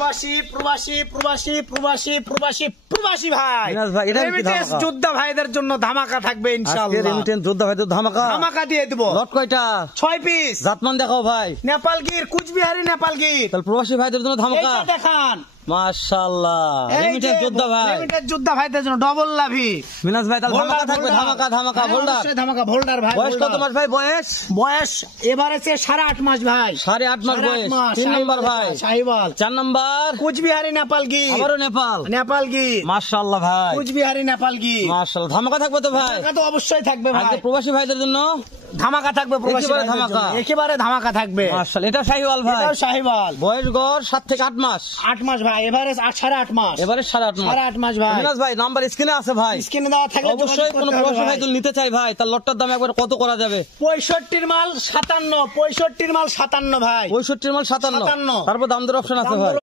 প্রবাসী প্রবাসী প্রবাসী প্রবাসী প্রবাসী প্রবাসী ভাই মিনাজ ভাই, এটা কি রেমিটেন্স ধামাকা? যোদ্ধা ভাইদের জন্য ধামাকা থাকবে আজকে ইনশাআল্লাহ। রেমিটেন্স যোদ্ধা ভাই তো ধামাকা ধামাকা দিয়ে দিব। লট কয়টা 6 পিস জাতমান দেখাও ভাই, নেপালগির কুচবিহারি নেপালগির তাহলে প্রবাসী ভাইদের জন্য ধামাকা। এইটা দেখান মাশাআল্লাহ এই যে রেমিটেন্স যোদ্ধা ভাই, রেমিটেন্স যোদ্ধা ভাইদের জন্য ডবল লাভি মিনাজ ভাই তাহলে ধামাকা থাকবে, ভোল্ডার। ধামাকা ধামাকা হ্যাঁ, ভোল্ডার। অবশ্যই ধামাকা ভোল্ডার ভাই। বয়স কত ভোল্ডার। মাস ভাই? বয়স বয়স এবারে 8.5 মাস ভাই। 8.5 মাস বয়স। 3 নম্বর ভাই, শাহিওয়াল 4 নম্বর কুচবিহারি নেপালগির আবারও নেপাল। নেপালগির মাশাআল্লাহ ভাই, কুচবিহারি নেপালগির মাশাআল্লাহ ধামাকা থাকবে তো ভাই। ধামাকা তো অবশ্যই থাকবে ভাই। আজকে প্রবাসী ভাইদের জন্য ধামাকা থাকবে প্রবাসী একেবারে ভাইদের ধামাকা। জন্য। একেবারে ধামাকা থাকবে। মাশাআল্লাহ, এটা শাহিওয়াল ভাই, এটাও শাহিওয়াল বয়স গড় 7 থেকে 8 মাস, 8 মাস ভাই। এভারেজ 8.5 মাস। এবারে 8.5 মাস। 8.5 মাস ভাই। মিনাজ ভাই নাম্বার স্ক্রিনে আছে ভাই, স্ক্রিনে দেওয়া থাকলে অবশ্যই কোন প্রবাসী ভাই যদি নিতে চাই ভাই, তার লটটার দাম একবার কত করা যাবে? 65 মাল 57, 65 মাল 57 ভাই। 65 মাল 57, 57 তারপর দাম দর অপশন আছে দাম ভাই। দর